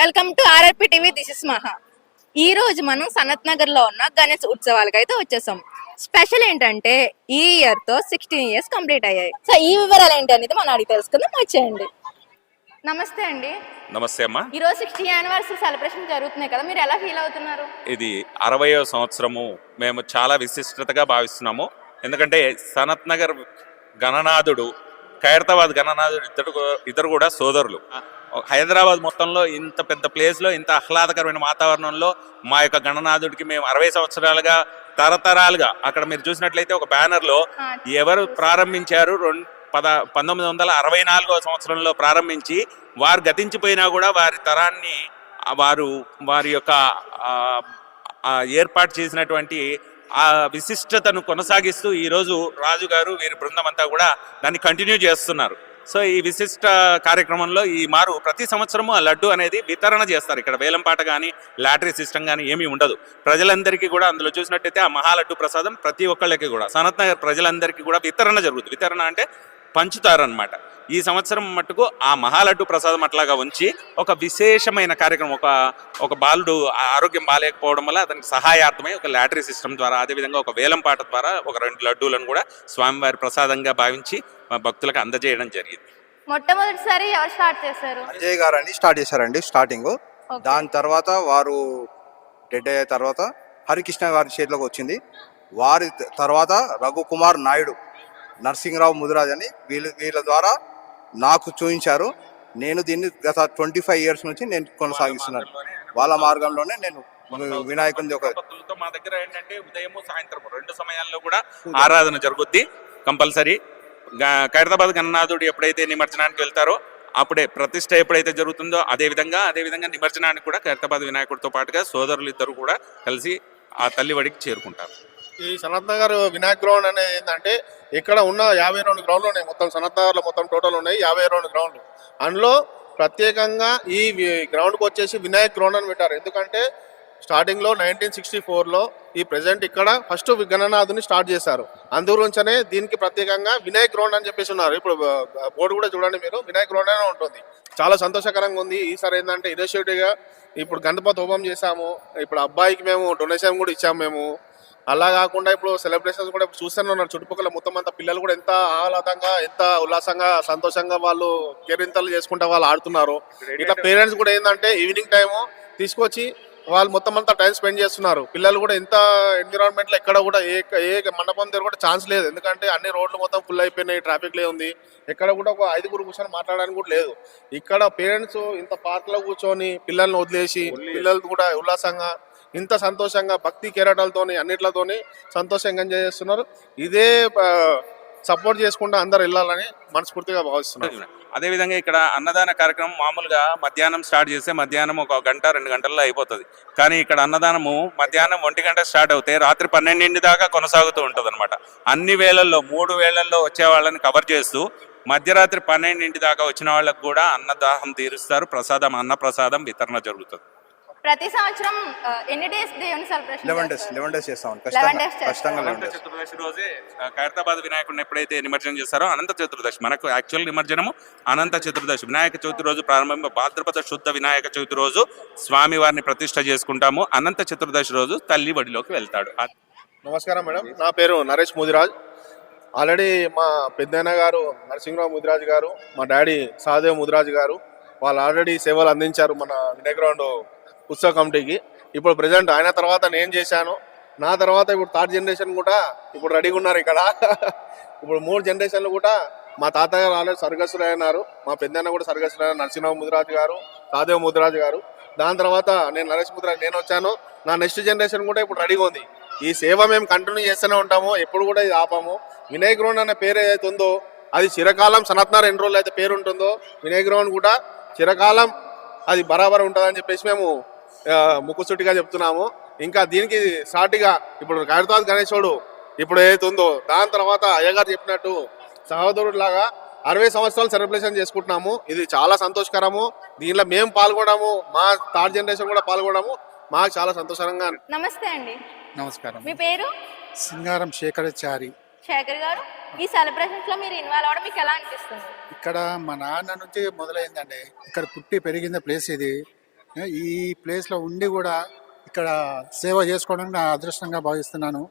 Welcome to RRP TV. This is మహా. ఈ రోజు మనం సనత్ నగర్ లో ఉన్న గణేష్ ఉత్సవాలకు అయితే వచ్చేసాం. స్పెషల్ ఏంటంటే ఈ ఇయర్ తో 16 ఇయర్స్ కంప్లీట్ అయ్యాయి. సో ఈ వివరాలు ఏంటి అనేది మనం అడిగి తెలుసుకుందాం. వచ్చేయండి. నమస్తే అండి. నమస్తే అమ్మా. ఈ రోజు 60th యానివర్సరీ సెలబ్రేషన్ జరుగుతున్నాయి కదా, మీరు ఎలా ఫీల్ అవుతున్నారు? ఇది 60వ సంవత్సరము. మేము చాలా విశిష్టతగా భావిస్తున్నాము. ఎందుకంటే సనత్ నగర్ గణనాథుడు, ఖైరతాబాద్ గణనాథుడు ఇద్దరు కూడా సోదరులు. హైదరాబాద్ మొత్తంలో ఇంత పెద్ద ప్లేస్లో ఇంత ఆహ్లాదకరమైన వాతావరణంలో మా యొక్క గణనాథుడికి మేము 60 సంవత్సరాలుగా తరతరాలుగా అక్కడ మీరు చూసినట్లయితే ఒక బ్యానర్లో ఎవరు ప్రారంభించారు 1964వ సంవత్సరంలో ప్రారంభించి వారు గతించిపోయినా కూడా వారి తరాన్ని వారి యొక్క ఏర్పాటు చేసినటువంటి ఆ విశిష్టతను కొనసాగిస్తూ ఈరోజు రాజు గారు వీరి బృందం అంతా కూడా దాన్ని కంటిన్యూ చేస్తున్నారు. సో ఈ విశిష్ట కార్యక్రమంలో ఈ మారు ప్రతి సంవత్సరము ఆ లడ్డు అనేది వితరణ చేస్తారు. ఇక్కడ వేలంపాట కానీ లాటరీ సిస్టమ్ కానీ ఏమీ ఉండదు. ప్రజలందరికీ కూడా అందులో చూసినట్టయితే ఆ మహాలడ్డు ప్రసాదం ప్రతి ఒక్కళ్ళకి కూడా సనత్ నగర్ ప్రజలందరికీ కూడా వితరణ జరుగుతుంది. వితరణ అంటే పంచుతారనమాట. ఈ సంవత్సరం మట్టుకు ఆ మహాలడ్డు ప్రసాదం అట్లాగా ఉంచి ఒక విశేషమైన కార్యక్రమం, ఒక బాలుడు ఆరోగ్యం బాగాలేకపోవడం వల్ల అతనికి సహాయార్థమై ఒక లాటరీ సిస్టమ్ ద్వారా, అదేవిధంగా ఒక వేలంపాట ద్వారా ఒక 2 లడ్డూలను కూడా స్వామివారి ప్రసాదంగా భావించి భక్తులకు అందజేయడం జరిగింది. మొట్టమొదటిసారి ఎవరు స్టార్ట్ చేశారు? అజయ్ గారు అని స్టార్ట్ చేశారండి స్టార్టింగ్. దాని తర్వాత వారు డెడ్ అయ్యే తర్వాత హరికృష్ణ గారి చేతిలోకి వచ్చింది. వారి తర్వాత రఘుకుమార్ నాయుడు, నరసింహరావు ముదిరాజ్ అని వీళ్ళ ద్వారా నాకు చూపించారు. నేను దీన్ని గత 25 ఇయర్స్ నుంచి నేను కొనసాగిస్తున్నాను. వాళ్ళ మార్గంలోనే నేను వినాయకుని మా దగ్గర ఏంటంటే ఉదయం సాయంత్రం 2 సమయాల్లో కూడా ఆరాధన జరుగుద్ది కంపల్సరీ. ఖైరతాబాద్ గణనాథుడు ఎప్పుడైతే నిమజ్జనానికి వెళ్తారో అప్పుడే ప్రతిష్ట ఎప్పుడైతే జరుగుతుందో అదేవిధంగా నిమజ్జనానికి కూడా ఖైరతాబాద్ వినాయకుడితో పాటుగా సోదరులు ఇద్దరు కూడా కలిసి ఆ తల్లివడికి చేరుకుంటారు. ఈ సనత్ నగర్ వినాయక్ గ్రౌండ్ అనేది ఏంటంటే ఇక్కడ ఉన్న 52 గ్రౌండ్లు ఉన్నాయి. మొత్తం సనత్ నగర్లో మొత్తం టోటల్ ఉన్నాయి 52 గ్రౌండ్లు. అందులో ప్రత్యేకంగా ఈ గ్రౌండ్కి వచ్చేసి వినాయక్ గ్రౌండ్ అని పెట్టారు. ఎందుకంటే స్టార్టింగ్లో 1964లో ఈ ప్రెసెంట్ ఇక్కడ ఫస్ట్ గణనాథుని స్టార్ట్ చేశారు. అందుగురించనే దీనికి ప్రత్యేకంగా వినాయక్ గ్రౌండ్ అని చెప్పేసి ఉన్నారు. ఇప్పుడు బోర్డు కూడా చూడండి మీరు, వినాయక్ గ్రౌండ్ అనే ఉంటుంది. చాలా సంతోషకరంగా ఉంది. ఈసారి ఏంటంటే ఇనిషియేటివ్గా ఇప్పుడు గణపతి హోమం చేశాము. ఇప్పుడు అబ్బాయికి మేము డొనేషన్ కూడా ఇచ్చాము మేము. అలా కాకుండా ఇప్పుడు సెలబ్రేషన్స్ కూడా చూస్తూనే ఉన్నారు. చుట్టుపక్కల మొత్తం అంతా పిల్లలు కూడా ఎంత ఆహ్లాదంగా, ఎంత ఉల్లాసంగా, సంతోషంగా వాళ్ళు కేరింతలు చేసుకుంటా వాళ్ళు ఆడుతున్నారు. ఇట్లా పేరెంట్స్ కూడా ఏంటంటే ఈవినింగ్ టైము తీసుకొచ్చి వాళ్ళు మొత్తం అంతా టైం స్పెండ్ చేస్తున్నారు. పిల్లలు కూడా ఎంత ఎన్విరాన్మెంట్లో ఎక్కడ కూడా ఏ మండపం దగ్గర కూడా ఛాన్స్ లేదు. ఎందుకంటే అన్ని రోడ్లు మొత్తం ఫుల్ అయిపోయినాయి, ట్రాఫిక్లే ఉంది. ఎక్కడ కూడా ఒక 5 కూర్చొని మాట్లాడడానికి కూడా లేదు. ఇక్కడ పేరెంట్స్ ఇంత పార్క్లో కూర్చొని పిల్లల్ని వదిలేసి పిల్లలు కూడా ఉల్లాసంగా ఇంత సంతోషంగా భక్తి కెరటాలతోని అన్నిట్లతోని సంతోషంగా ఎంజాయ్ చేస్తున్నారు. ఇదే సపోర్ట్ చేసుకుంటూ అందరు వెళ్ళాలని మనస్ఫూర్తిగా భావిస్తున్నారు. అదేవిధంగా ఇక్కడ అన్నదాన కార్యక్రమం మామూలుగా మధ్యాహ్నం స్టార్ట్ చేస్తే మధ్యాహ్నం 1 గంట 2 గంటల్లో అయిపోతుంది. కానీ ఇక్కడ అన్నదానము మధ్యాహ్నం 1 గంట స్టార్ట్ అవుతే రాత్రి 12 దాకా కొనసాగుతూ ఉంటుంది అనమాట. అన్ని వేళల్లో 3 వేళల్లో వచ్చే వాళ్ళని కవర్ చేస్తూ మధ్యరాత్రి 12 దాకా వచ్చిన వాళ్ళకు కూడా అన్నదాహం తీరుస్తారు. అన్న ప్రసాదం వితరణ జరుగుతుంది. ప్రతి సంవత్సరం ఎన్ని డేస్ దేవుని సెలబ్రేషన్? 11 డేస్ చేస్తాం. అనంత చతుర్దశి రోజే ఖైరతాబాద్ వినాయకుడిని ఎప్పుడైతే నిమజ్జనం చేస్తారో అనంత చతుర్దశి, మనకు యాక్చువల్ నిమజ్జనము అనంత చతుర్దశి వినాయక చవితి రోజు ప్రారంభం. భాద్రపద శుద్ధ వినాయక చవితి రోజు స్వామి వారిని ప్రతిష్ఠ చేసుకుంటాము. అనంత చతుర్దశి రోజు తల్లి వడిలోకి వెళ్తాడు. నమస్కారం మేడం, నా పేరు నరేష్ ముదిరాజ్. ఆల్రెడీ మా పెద్దన్న గారు నరసింహరావు ముదిరాజ్ గారు, మా డాడీ సహదేవ్ ముదిరాజ్ గారు వాళ్ళు ఆల్రెడీ సేవలు అందించారు మన వినాయక్ గ్రౌండ్ ఉత్సవ కమిటీకి. ఇప్పుడు ప్రజెంట్ ఆయన తర్వాత నేను చేశాను. నా తర్వాత ఇప్పుడు 3rd జనరేషన్ కూడా ఇప్పుడు రెడీగా ఉన్నారు ఇక్కడ. ఇప్పుడు 3 జనరేషన్లు కూడా మా తాతగారు ఆల్రెడీ స్వర్గస్థులు అయినారు. మా పెద్దన్న కూడా స్వర్గస్థులు అయినారు, నరసింహరావు ముదిరాజ్ గారు, సహదేవ్ ముదిరాజ్ గారు. దాని తర్వాత నేను నరేష్ ముదిరాజ్ నేను వచ్చాను. నా నెక్స్ట్ జనరేషన్ కూడా ఇప్పుడు రెడీగా ఉంది. ఈ సేవ మేము కంటిన్యూ చేస్తూనే ఉంటాము, ఎప్పుడు కూడా ఇది ఆపాము. వినాయక్ గ్రౌండ్ అనే పేరు ఏదైతే ఉందో అది చిరకాలం సనత్ నగర్ ఎన్ని రోజులు అయితే పేరు ఉంటుందో వినాయక్ గ్రౌండ్ కూడా చిరకాలం అది బరాబర్ ఉంటుందని చెప్పేసి మేము ముక్కుసూటిగా చెప్తున్నాము. ఇంకా దీనికి సాటిగా ఇప్పుడు ఖైరతాబాద్ గణేశుడు ఇప్పుడు ఏదైతే ఉందో దాని తర్వాత అయ్యగారు చెప్పినట్టు సహోదరుడు లాగా 60 సంవత్సరాలు సెలబ్రేషన్ చేసుకుంటున్నాము. ఇది చాలా సంతోషకరము. దీనిలో మేము పాల్గొనడము, మా 3rd జనరేషన్ కూడా పాల్గొనడము మాకు చాలా సంతోషంగా. నమస్తే అండి. నమస్కారం. మీ పేరు? సింగారం శేఖర్ గారు. ఈ సెలబ్రేషన్స్ లో మీరు ఇన్వాల్వ్ అవడం మీకు ఎలా అనిపిస్తుంది? ఇక్కడ మా నాన్న నుంచి మొదలైందండి. ఇక్కడ పుట్టి పెరిగిన ప్లేస్ ఇది. ఈ ప్లేస్లో ఉండి కూడా ఇక్కడ సేవ చేసుకోవడం నా అదృష్టంగా భావిస్తున్నాను.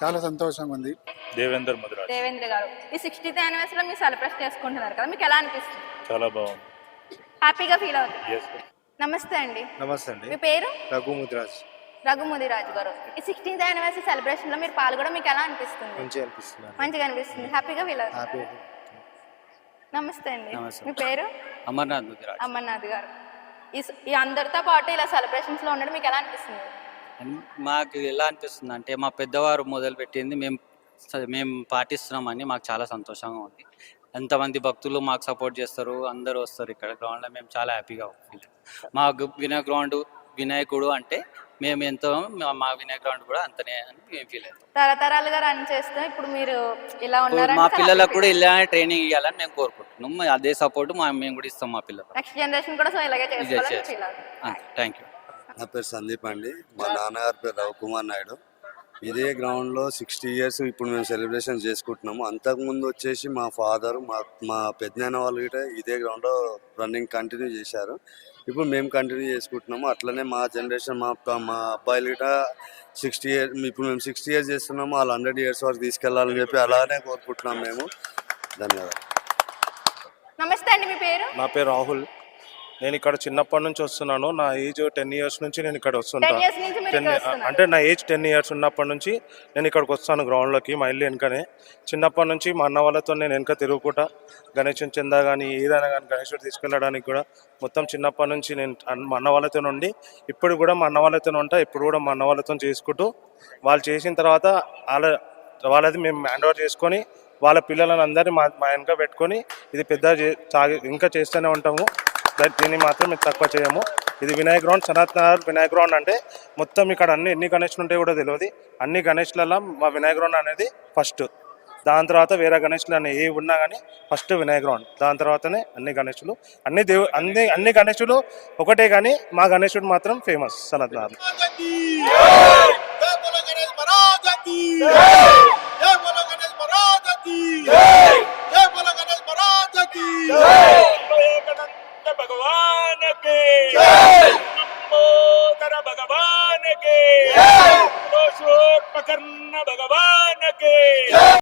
చాలా సంతోషంగా ఉంది. దేవేందర్ మధురాజ్. దేవేంద్ర గారు, ఈ 60th యానివర్సరీలో మీరు సెలబ్రేట్ చేసుకుంటున్నారు కదా, మీకు ఎలా అనిపిస్తుంది? చాలా బాగుంది. హ్యాపీగా ఫీల్ అవుతుంది? ఎస్. నమస్తే అండి. నమస్తే అండి. మీ పేరు? రఘు ముదిరాజ్. రఘుముదిరాజు గారు, ఈ 16th యానివర్సరీ సెలబ్రేషన్ లో మీరు పాల్గొనడం మీకు ఎలా అనిపిస్తుంది? మంచిగా అనిపిస్తుంది. మంచిగా అనిపిస్తుంది, హ్యాపీగా ఫీల్ అవుతుంది. హ్యాపీ. నమస్తే అండి. నమస్తే. మీ పేరు? అమర్నాథ్ ముదిరాజ్. అమర్నాథ్ గారు, ఈ అందరితో పాటు ఇలా సెలబ్రేషన్స్ లో ఉండడం మీకు ఎలా అనిపిస్తుంది? మాకు ఎలా అనిపిస్తుంది అంటే మా పెద్దవారు మొదలు పెట్టింది మేము పాటిస్తున్నామని మాకు చాలా సంతోషంగా ఉంది. ఎంతమంది భక్తులు మాకు సపోర్ట్ చేస్తారు, అందరూ వస్తారు ఇక్కడ గ్రౌండ్లో. మేము చాలా హ్యాపీగా ఫీల్. మా వినాయకుడు అంటే మేము ఎంతో, మా వినాయక గ్రౌండ్ కూడా అంతనే అని మేము ఫీల్ అవుతాం. తరతరాలుగా రన్ చేస్తూ ఇప్పుడు మీరు ఇలా ఉన్నారంటే మా పిల్లలకు కూడా ఇలానే ట్రైనింగ్ ఇవ్వాలని మేము కోరుకుంటున్నాం. అదే సపోర్ట్ మేము కూడా ఇస్తాం మా పిల్లలకు. నెక్స్ట్ జనరేషన్ కూడా సో ఇలాగే చేసుకోవాలని చేస్తాం. ఫీల్ అవుతుంది. Thank you. నా పేరు సందీప్ అండి. మా నాన్నగారి పేరు రవికుమార్ నాయుడు. ఇదే గ్రౌండ్లో 60 ఇయర్స్ ఇప్పుడు మేము సెలబ్రేషన్ చేసుకుంటున్నాము. అంతకుముందు వచ్చేసి మా ఫాదర్, మా పెద్దనాన్న వాళ్ళు గిట్ట ఇదే గ్రౌండ్లో రన్నింగ్ కంటిన్యూ చేశారు. ఇప్పుడు మేము కంటిన్యూ చేసుకుంటున్నాము. అట్లనే మా జనరేషన్, మా అబ్బాయిలు గిట్ట 60 ఇయర్స్, ఇప్పుడు మేము 60 ఇయర్స్ చేస్తున్నాము, వాళ్ళు 100 ఇయర్స్ వరకు తీసుకెళ్లాలని చెప్పి అలానే కోరుకుంటున్నాం మేము. ధన్యవాదాలు. నమస్తే అండి. మీ పేరు? నా పేరు రాహుల్. నేను ఇక్కడ చిన్నప్పటి నుంచి వస్తున్నాను. నా ఏజ్ 10 ఇయర్స్ నుంచి నేను ఇక్కడ 10 వస్తుంటాను. years నుంచి మీరు ఇక్కడ వస్తున్నారు. అంటే నా ఏజ్ 10 ఇయర్స్ ఉన్నప్పటి నుంచి నేను ఇక్కడికి వస్తాను గ్రౌండ్లోకి. మా ఇల్లు వెనుకనే. చిన్నప్పటి నుంచి మా అన్న వాళ్ళతో నేను వెనుక తిరుగుకుంటా గణేషుని చందా కానీ ఏదైనా కానీ గణేశుడు తీసుకెళ్ళడానికి కూడా మొత్తం చిన్నప్పటి నుంచి నేను మా అన్న వాళ్ళతో ఉండి ఇప్పుడు కూడా మా అన్న వాళ్ళతో ఉంటా. ఇప్పుడు కూడా మా అన్న వాళ్ళతో చేసుకుంటూ వాళ్ళు చేసిన తర్వాత వాళ్ళది మేము హ్యాండ్ ఓవర్ చేసుకొని వాళ్ళ పిల్లలను అందరినీ మా వెనుక పెట్టుకొని ఇది పెద్ద ఇంకా చేస్తూనే ఉంటాము. దీన్ని మాత్రం మేము తక్కువ చేయము. ఇది వినాయక గ్రౌండ్, సనత్ నగర్ వినాయక గ్రౌండ్. అంటే మొత్తం ఇక్కడ ఎన్ని గణేష్లు ఉంటాయి కూడా తెలియదు. అన్ని గణేష్లలో మా వినాయక గ్రౌండ్ అనేది ఫస్ట్. దాని తర్వాత వేరే గణేష్లు అనే ఏ ఉన్నా కానీ ఫస్ట్ వినాయక గ్రౌండ్, దాని తర్వాతనే అన్ని గణేష్లు. అన్ని గణేష్లు ఒకటే, కానీ మా గణేశుడు మాత్రం ఫేమస్ సనత్ నగర్. भगवान के भगवान के भगवान